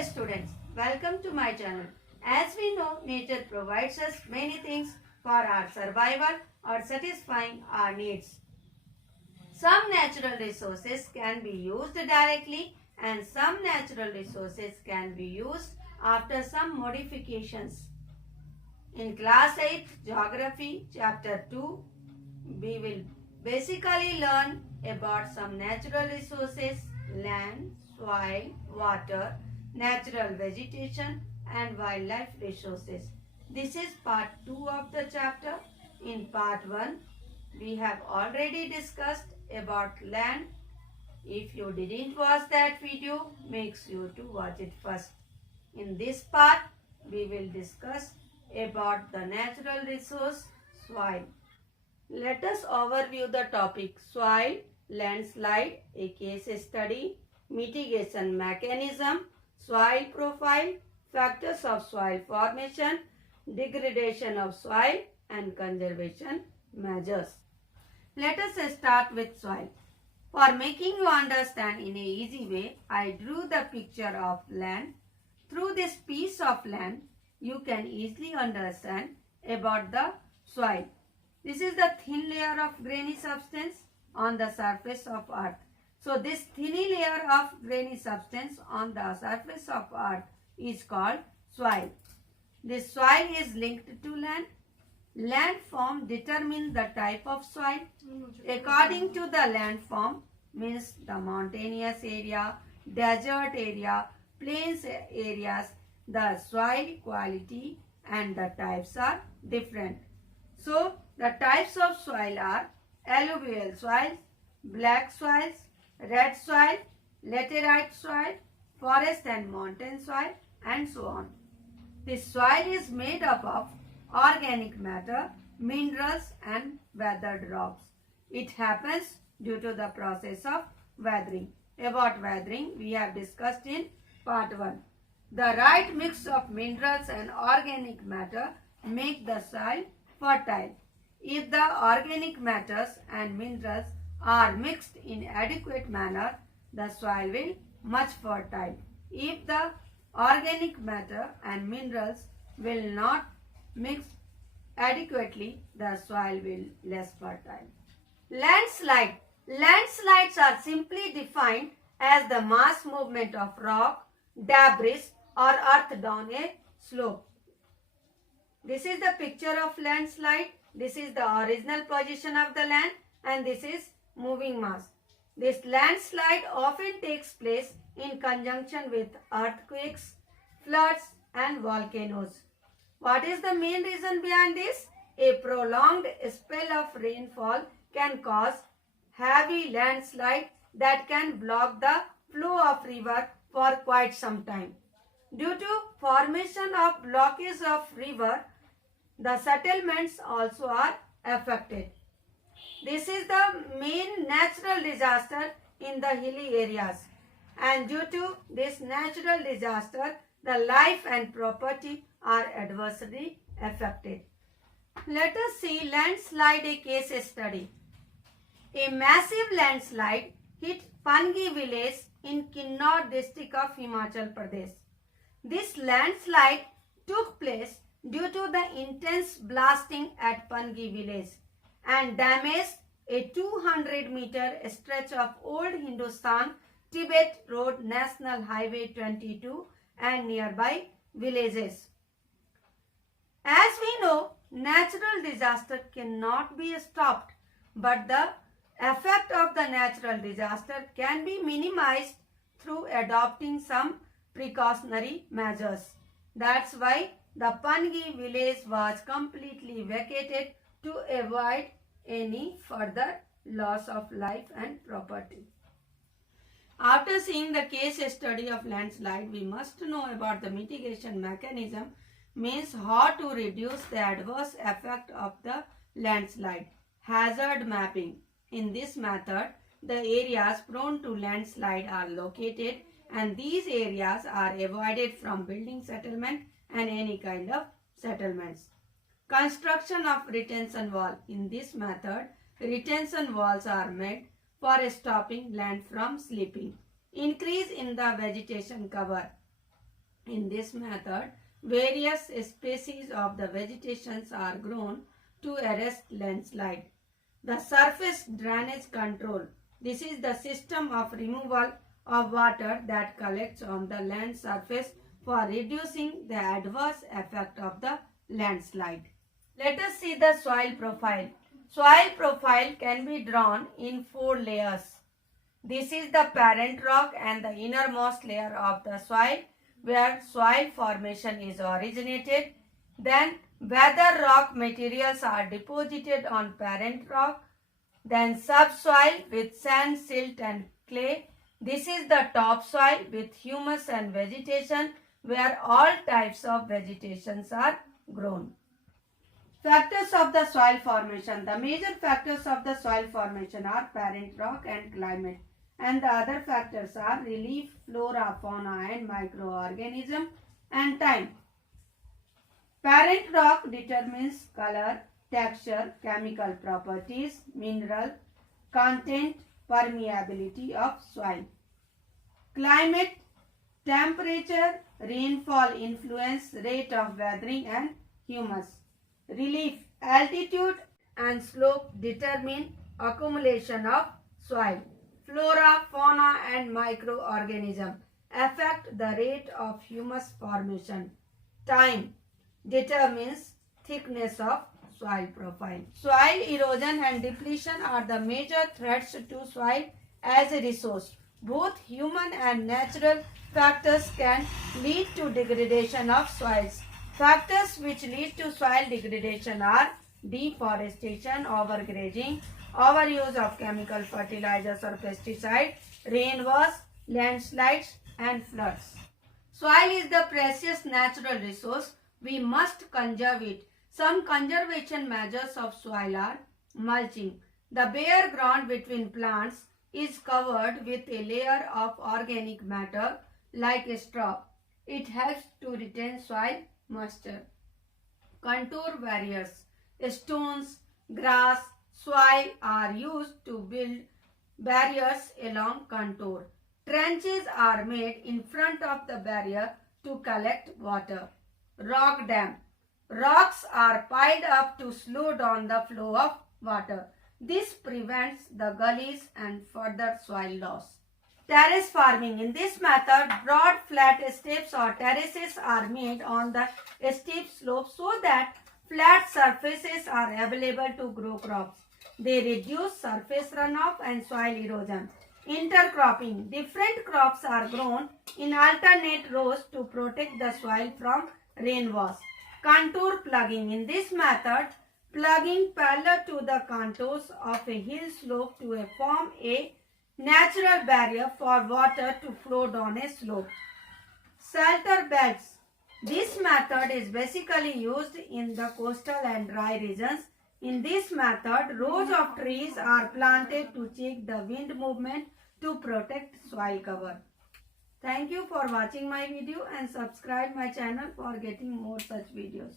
Hello students, welcome to my channel. As we know, nature provides us many things for our survival or satisfying our needs. Some natural resources can be used directly and some natural resources can be used after some modifications. In Class 8 Geography Chapter 2, we will basically learn about some natural resources, land, soil, water, natural vegetation and wildlife resources. This is part 2 of the chapter. In part 1, we have already discussed about land. If you didn't watch that video, make sure to watch it first. In this part, we will discuss about the natural resource soil. Let us overview the topic soil, landslide, a case study, mitigation mechanism, soil profile, factors of soil formation, degradation of soil and conservation measures. Let us start with soil. For making you understand in a easy way, I drew the picture of land. Through this piece of land, you can easily understand about the soil. This is the thin layer of grainy substance on the surface of earth. So this thin layer of grainy substance on the surface of earth is called soil. This soil is linked to land. Landform determines the type of soil. According to the landform, means the mountainous area, desert area, plains areas, the soil quality and the types are different. So, the types of soil are alluvial soils, black soils, red soil, laterite soil, forest and mountain soil and so on. This soil is made up of organic matter, minerals and weathered rocks. It happens due to the process of weathering. About weathering, we have discussed in part 1. The right mix of minerals and organic matter make the soil fertile. If the organic matters and minerals are mixed in adequate manner, the soil will much fertile. If the organic matter and minerals will not mix adequately, the soil will less fertile. Landslide. Landslides are simply defined as the mass movement of rock, debris or earth down a slope. This is the picture of landslide. This is the original position of the land and this is moving mass. This landslide often takes place in conjunction with earthquakes, floods and volcanoes. What is the main reason behind this? A prolonged spell of rainfall can cause heavy landslide that can block the flow of river for quite some time. Due to formation of blockage of river, the settlements also are affected. This is the main natural disaster in the hilly areas, and due to this natural disaster, the life and property are adversely affected. Let us see landslide a case study. A massive landslide hit Pangi village in Kinnaur district of Himachal Pradesh. This landslide took place due to the intense blasting at Pangi village and damaged a 200-meter stretch of Old Hindustan Tibet Road National Highway 22 and nearby villages. As we know, natural disaster cannot be stopped, but the effect of the natural disaster can be minimized through adopting some precautionary measures. That's why the Pangi village was completely vacated to avoid any further loss of life and property. After seeing the case study of landslide, we must know about the mitigation mechanism, means how to reduce the adverse effect of the landslide. Hazard mapping. In this method, the areas prone to landslide are located and these areas are avoided from building settlement and any kind of settlements. Construction of retention wall. In this method, retention walls are made for stopping land from slipping. Increase in the vegetation cover. In this method, various species of the vegetations are grown to arrest landslide. The surface drainage control. This is the system of removal of water that collects on the land surface for reducing the adverse effect of the landslide. Let us see the soil profile. Soil profile can be drawn in 4 layers. This is the parent rock and the innermost layer of the soil where soil formation is originated. Then weather rock materials are deposited on parent rock. Then subsoil with sand, silt and clay. This is the topsoil with humus and vegetation where all types of vegetations are grown. Factors of the soil formation. The major factors of the soil formation are parent rock and climate. And the other factors are relief, flora, fauna and microorganism and time. Parent rock determines color, texture, chemical properties, mineral content, permeability of soil. Climate, temperature, rainfall influence, rate of weathering and humus. Relief, altitude and slope determine accumulation of soil. Flora, fauna and microorganism affect the rate of humus formation. Time determines thickness of soil profile. Soil erosion and depletion are the major threats to soil as a resource. Both human and natural factors can lead to degradation of soils. Factors which lead to soil degradation are deforestation, overgrazing, overuse of chemical fertilizers or pesticides, rainwash, landslides and floods. Soil is the precious natural resource. We must conserve it. Some conservation measures of soil are mulching. The bare ground between plants is covered with a layer of organic matter like a straw. It helps to retain soil moisture. Contour barriers. Stones, grass, soil are used to build barriers along contour. Trenches are made in front of the barrier to collect water. Rock dam. Rocks are piled up to slow down the flow of water. This prevents the gullies and further soil loss. Terrace farming. In this method, broad flat steps or terraces are made on the steep slopes so that flat surfaces are available to grow crops. They reduce surface runoff and soil erosion. Intercropping. Different crops are grown in alternate rows to protect the soil from rainwash. Contour plugging. In this method, plugging parallel to the contours of a hill slope to form a natural barrier for water to flow down a slope. Shelter beds. This method is basically used in the coastal and dry regions. In this method, rows of trees are planted to check the wind movement to protect soil cover. Thank you for watching my video and subscribe my channel for getting more such videos.